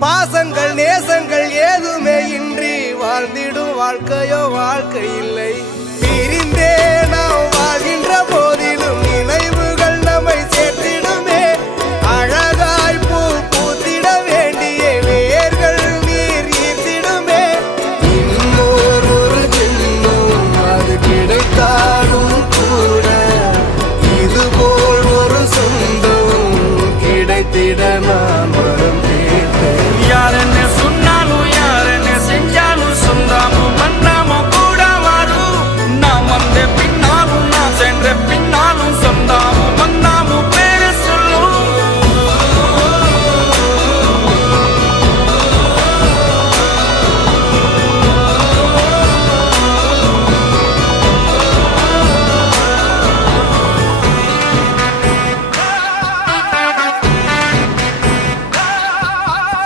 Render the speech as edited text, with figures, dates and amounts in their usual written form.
பாசங்கள் நேசங்கள் ஏதுமே இன்றி வாழ்ந்திடும் வாழ்க்கையோ வாழ்க்கை இல்லை. பிரிந்தே நாம் வாழ்கின்ற போதிலும் நினைவு